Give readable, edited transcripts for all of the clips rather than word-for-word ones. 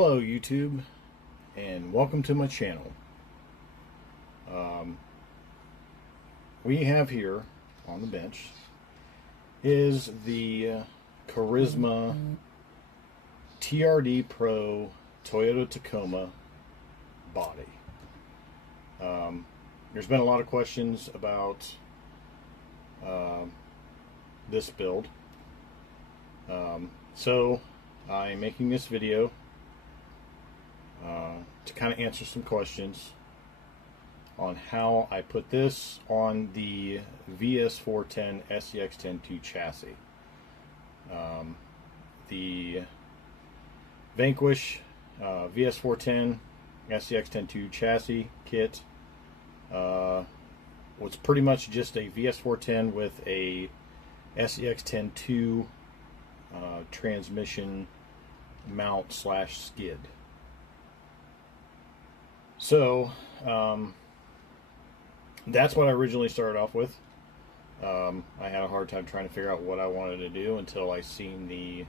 Hello YouTube, and welcome to my channel. We have here on the bench is the Carisma TRDPro Toyota Tacoma body. There's been a lot of questions about this build, so I'm making this video to kind of answer some questions on how I put this on the VS4-10 SCX10 chassis. The Vanquish VS4-10 SCX10 chassis kit was pretty much just a VS4-10 with a SCX10 transmission mount / skid. So that's what I originally started off with. I had a hard time trying to figure out what I wanted to do until I seen the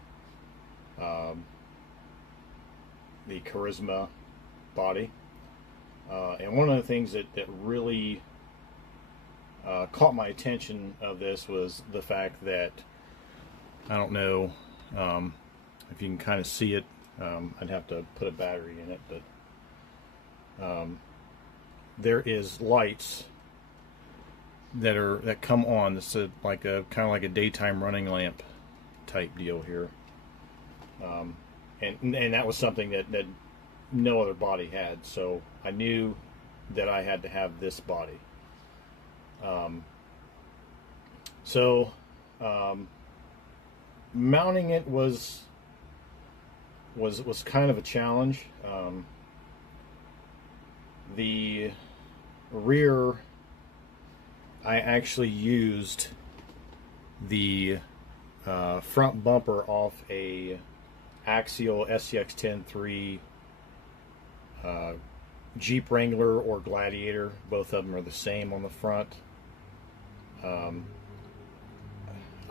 Carisma body, and one of the things that really caught my attention of this was the fact that, I don't know if you can kind of see it. I'd have to put a battery in it, but there is lights that come on. This is like a kind of like a daytime running lamp type deal here, and that was something that no other body had. So I knew that I had to have this body. Mounting it was kind of a challenge. The rear, I actually used the front bumper off a axial SCX10 Jeep Wrangler or Gladiator. Both of them are the same on the front.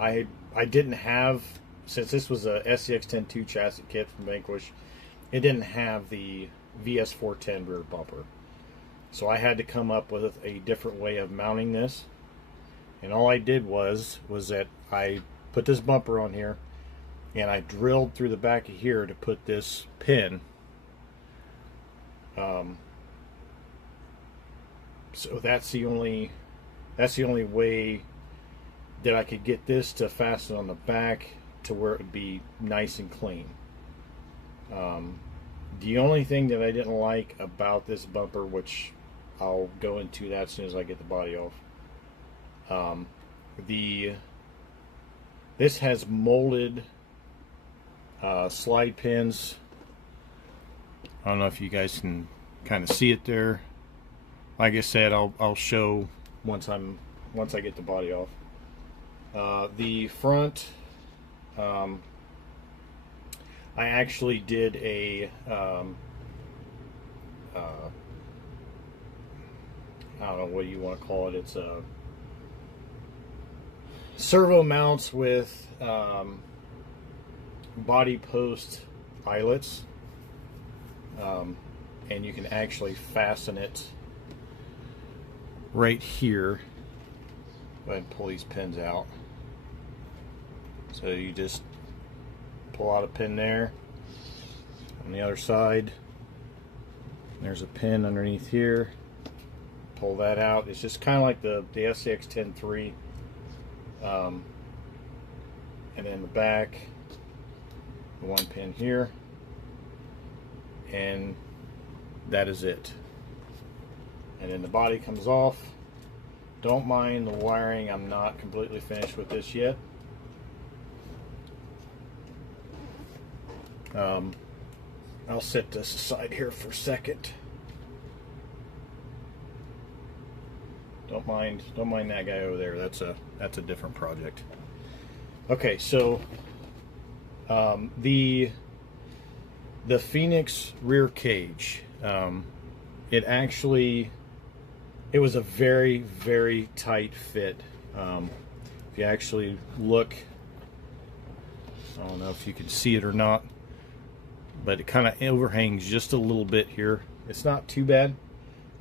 I didn't have, since this was a SCX10 chassis kit from Vanquish, it didn't have the VS4-10 rear bumper. So I had to come up with a different way of mounting this. And all I did was that I put this bumper on here, and I drilled through the back of here to put this pin. So that's the only way that I could get this to fasten on the back to where it would be nice and clean. The only thing that I didn't like about this bumper, which I'll go into that as soon as I get the body off, this has molded slide pins. I don't know if you guys can kind of see it there. Like I said, I'll show once I get the body off. The front, I actually did a I don't know what you want to call it. It's a Servo Mounts with body post eyelets, and you can actually fasten it right here. Go ahead and pull these pins out. So you just pull out a pin there. On the other side, there's a pin underneath here. Pull that out. It's just kind of like the SCX10 and then the back, the one pin here, and that is it. And then the body comes off. Don't mind the wiring. I'm not completely finished with this yet. I'll set this aside here for a second. Don't mind that guy over there. That's a different project. Okay, so the Phoenix rear cage, it was a very, very tight fit. If you actually look, I don't know if you can see it or not, but it kind of overhangs just a little bit here. It's not too bad.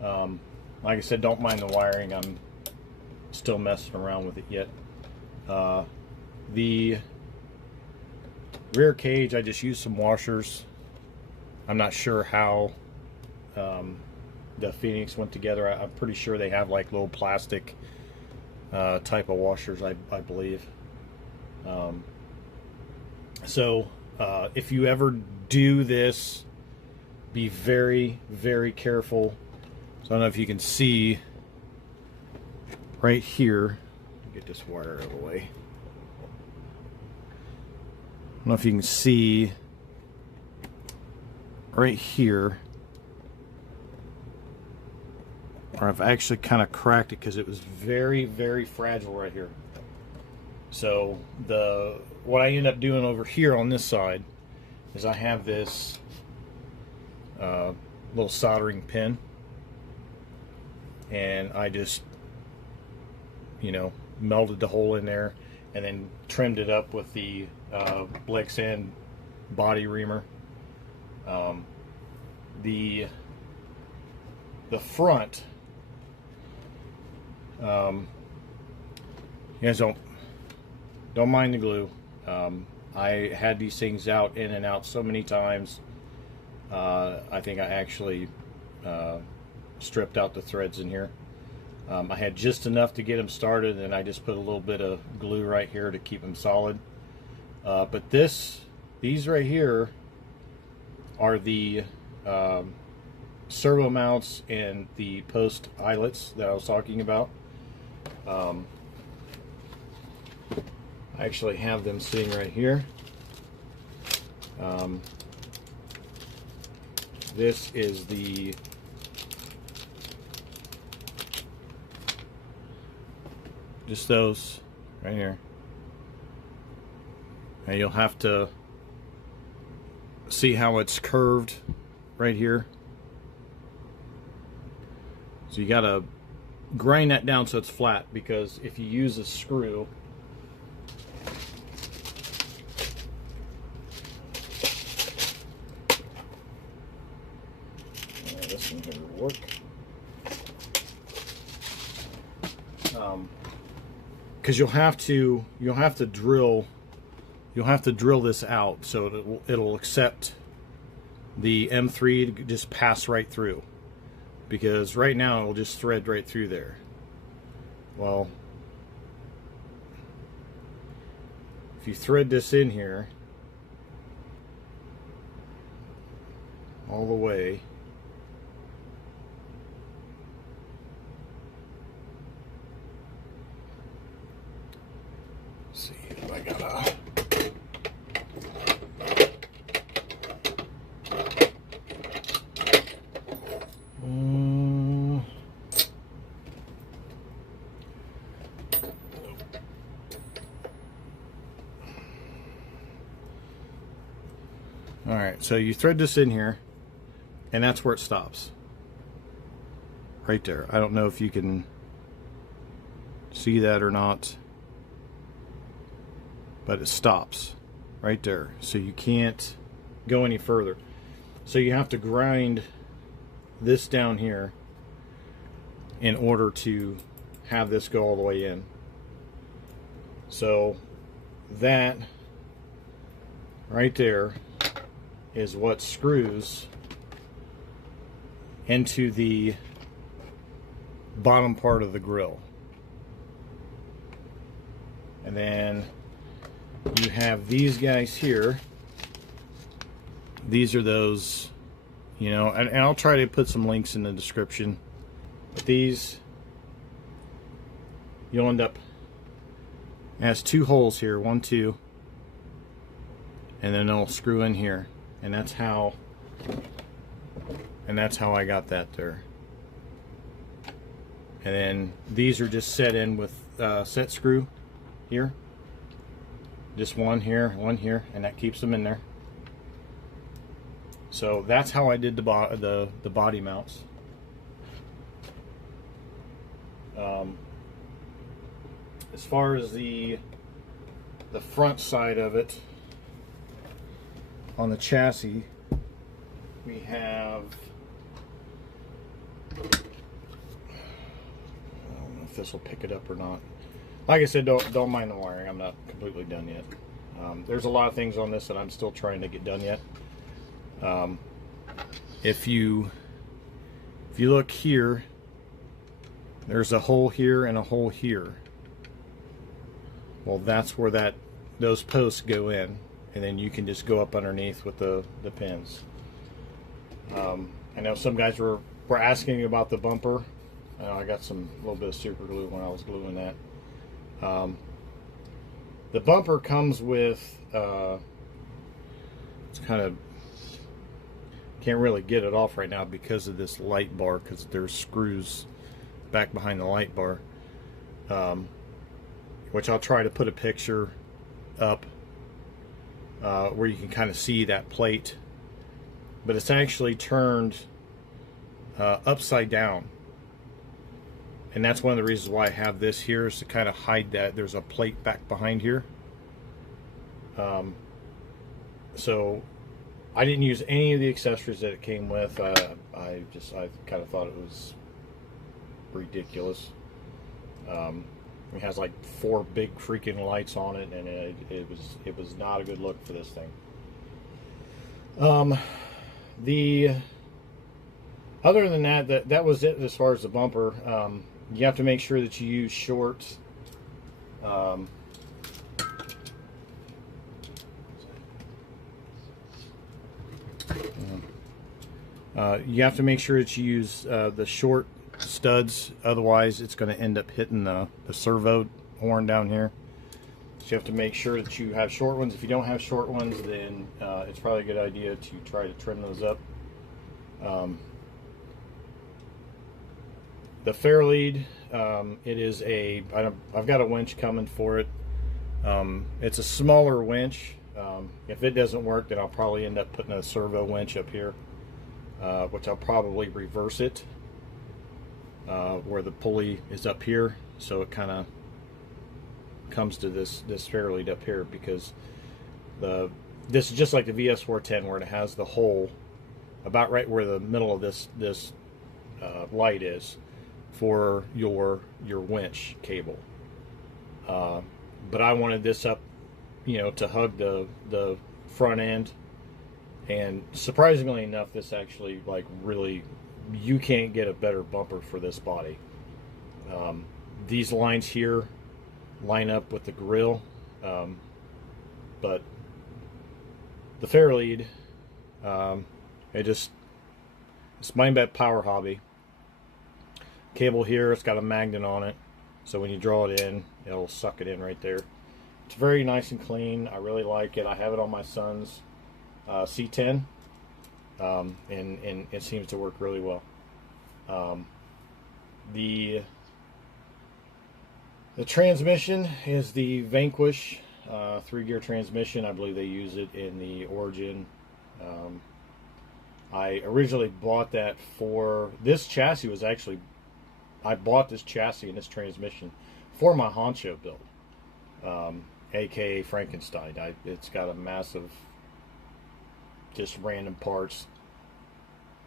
Like I said, don't mind the wiring. I'm still messing around with it yet. The rear cage, I just used some washers. I'm not sure how the Phoenix went together. I'm pretty sure they have like little plastic type of washers, I believe. So if you ever do this, be very, very careful. So I don't know if you can see right here. Get this wire out of the way. I don't know if you can see right here, or I've actually kind of cracked it because it was very, very fragile right here. So what I end up doing over here on this side is I have this little soldering pin, and I just, you know, melted the hole in there and then trimmed it up with the Lexan body reamer. The front, you guys don't mind the glue. I had these things out in and out so many times. I think I actually stripped out the threads in here. I had just enough to get them started, and I just put a little bit of glue right here to keep them solid. But these right here are the servo mounts and the post eyelets that I was talking about. I actually have them sitting right here. This is just those right here. And you'll have to see how it's curved right here. So you gotta grind that down so it's flat, because if you use a screw, this one here will work. Because you'll have to drill this out so it'll accept the M3 to just pass right through, because right now it'll just thread right through there. Well, if you thread this in here all the way, let's see if I got Alright, so you thread this in here, and that's where it stops. Right there. I don't know if you can see that or not, but it stops right there. So you can't go any further. So you have to grind this down here in order to have this go all the way in. So that right there is what screws into the bottom part of the grill. And then you have these guys here. These are those, you know, and I'll try to put some links in the description. But these, you'll end up, it has two holes here, 1, 2, and then it'll screw in here. And that's how I got that there. And then these are just set in with set screw here. Just one here, and that keeps them in there. So that's how I did the body mounts. As far as the front side of it, on the chassis, we have, I don't know if this will pick it up or not. Like I said, don't mind the wiring. I'm not completely done yet. There's a lot of things on this that I'm still trying to get done yet. If you look here, there's a hole here and a hole here. Well, that's where those posts go in, and then you can just go up underneath with the pins. I know some guys were asking about the bumper. I got a little bit of super glue when I was gluing that. The bumper comes with, it's kind of, can't really get it off right now because of this light bar, because there's screws back behind the light bar, which I'll try to put a picture up where you can kind of see that plate, but it's actually turned upside down. And that's one of the reasons why I have this here, is to kind of hide that there's a plate back behind here. So I didn't use any of the accessories that it came with. I kind of thought it was ridiculous. It has like 4 big freaking lights on it, and it was not a good look for this thing. Other than that was it as far as the bumper. You have to make sure that you use shorts. You have to make sure that you use the short studs, otherwise it's going to end up hitting the servo horn down here. So you have to make sure that you have short ones. If you don't have short ones, then it's probably a good idea to try to trim those up. The Fairlead, it is I've got a winch coming for it. It's a smaller winch. If it doesn't work, then I'll probably end up putting a servo winch up here, which I'll probably reverse it, where the pulley is up here, so it kind of comes to this Fairlead up here, because this is just like the VS4-10, where it has the hole about right where the middle of this light is for your winch cable. But I wanted this up, to hug the front end, and surprisingly enough, this actually, like, really, you can't get a better bumper for this body. These lines here line up with the grill, but the Fairlead, it's mine by Power Hobby. Cable here, it's got a magnet on it, so when you draw it in, it'll suck it in right there. It's very nice and clean. I really like it. I have it on my son's C10, and it seems to work really well. The transmission is the Vanquish 3-gear transmission. I believe they use it in the Origin. I originally bought that for this chassis. I bought this chassis and this transmission for my honcho build, aka Frankenstein. It's got a massive, just random parts,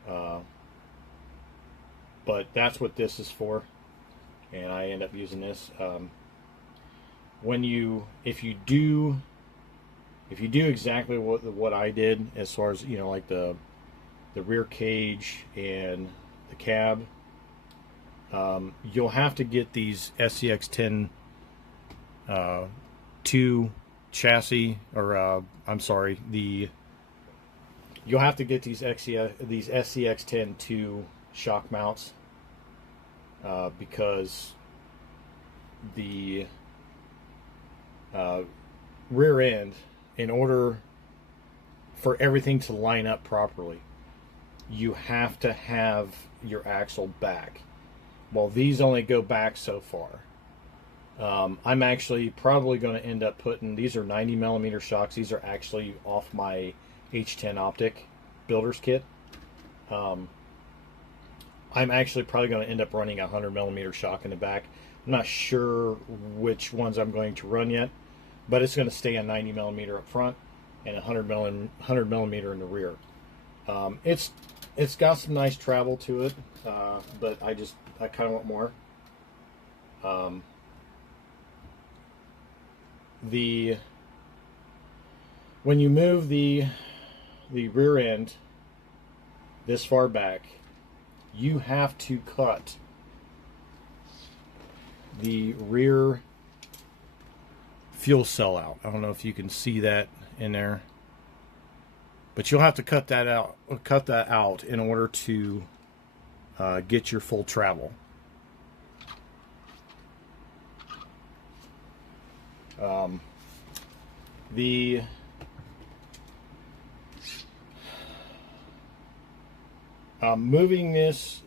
but that's what this is for, and I end up using this. If you do exactly what I did, as far as like the rear cage and the cab, you'll have to get these SCX10 2 chassis, or I'm sorry, you'll have to get these SCX10 2 shock mounts, because the rear end, in order for everything to line up properly, you have to have your axle back. Well, these only go back so far. I'm actually probably going to end up putting, these are 90mm shocks. These are actually off my H10 Optic builder's kit. I'm actually probably going to end up running a 100mm shock in the back. I'm not sure which ones I'm going to run yet, but it's going to stay a 90mm up front and a 100mm in the rear. It's got some nice travel to it, but I kind of want more. When you move the rear end this far back, you have to cut the rear fuel cell out. I don't know if you can see that in there, but you'll have to cut that out in order to get your full travel. Moving this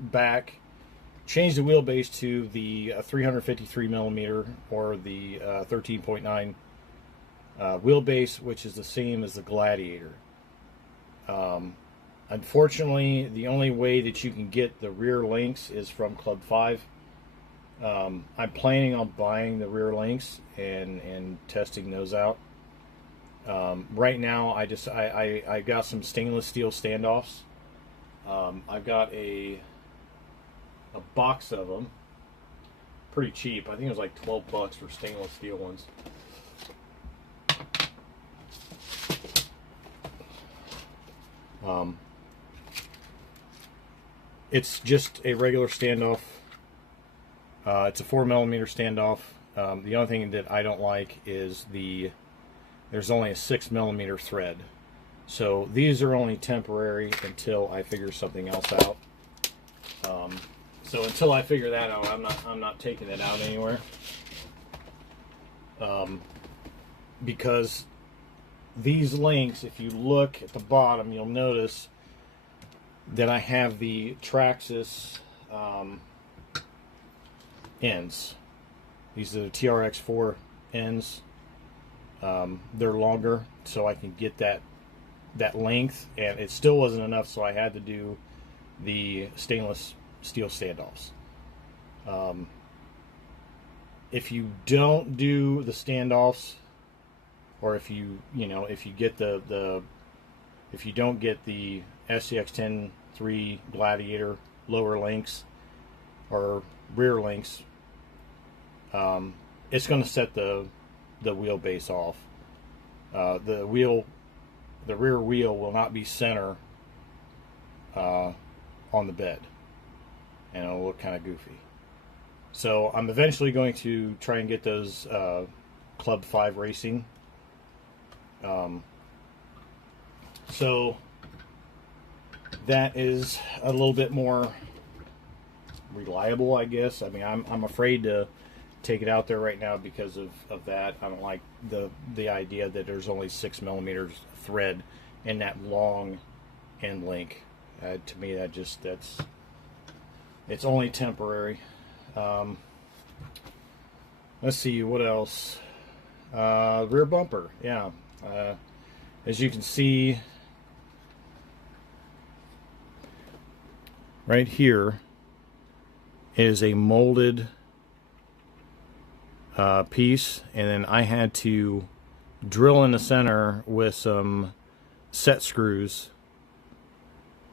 back, change the wheelbase to the 353 millimeter or the 13.9 wheelbase, which is the same as the Gladiator. Unfortunately, the only way that you can get the rear links is from Club 5. I'm planning on buying the rear links and testing those out. Right now, I got some stainless steel standoffs. I've got a box of them, pretty cheap. I think it was like 12 bucks for stainless steel ones. It's just a regular standoff. It's a 4mm standoff. The only thing that I don't like is there's only a 6mm thread. So these are only temporary until I figure something else out. So until I figure that out, I'm not taking it out anywhere. Because these links, if you look at the bottom, you'll notice that I have the Traxxas ends. These are the TRX4 ends. They're longer, so I can get that length, and it still wasn't enough, so I had to do the stainless steel standoffs. If you don't do the standoffs, or if you get if you don't get the SCX10 3 Gladiator lower links or rear links, it's going to set the wheelbase off. The rear wheel will not be center on the bed, and it'll look kind of goofy. So I'm eventually going to try and get those Club 5 racing. So that is a little bit more reliable, I guess. I mean, I'm afraid to take it out there right now because of that. I don't like the idea that there's only 6mm thread in that long end link. To me, it's only temporary. Let's see what else. Rear bumper, yeah. As you can see right here is a molded piece, and then I had to drill in the center with some set screws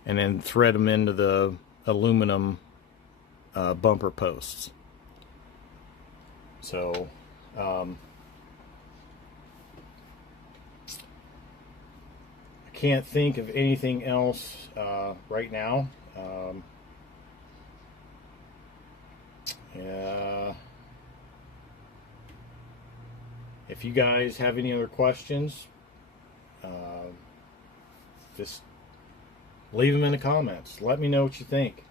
and then thread them into the aluminum bumper posts. So I can't think of anything else right now. If you guys have any other questions, just leave them in the comments. Let me know what you think.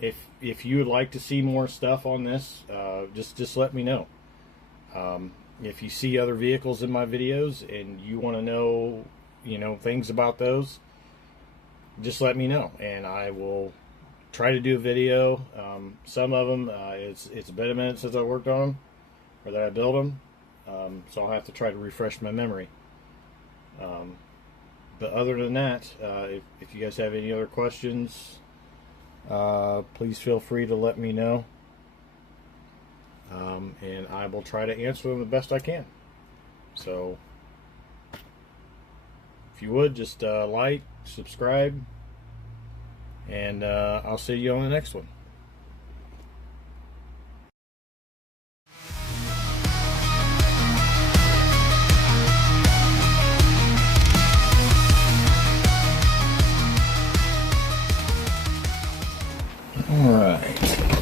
If you would like to see more stuff on this, just let me know. If you see other vehicles in my videos and you want to know, things about those, just let me know, and I will try to do a video. Some of them, it's been a minute since I worked on them, or that I built them, so I'll have to try to refresh my memory. But other than that, if you guys have any other questions, please feel free to let me know, and I will try to answer them the best I can. So if if you would, just like, subscribe, and I'll see you on the next one. All right.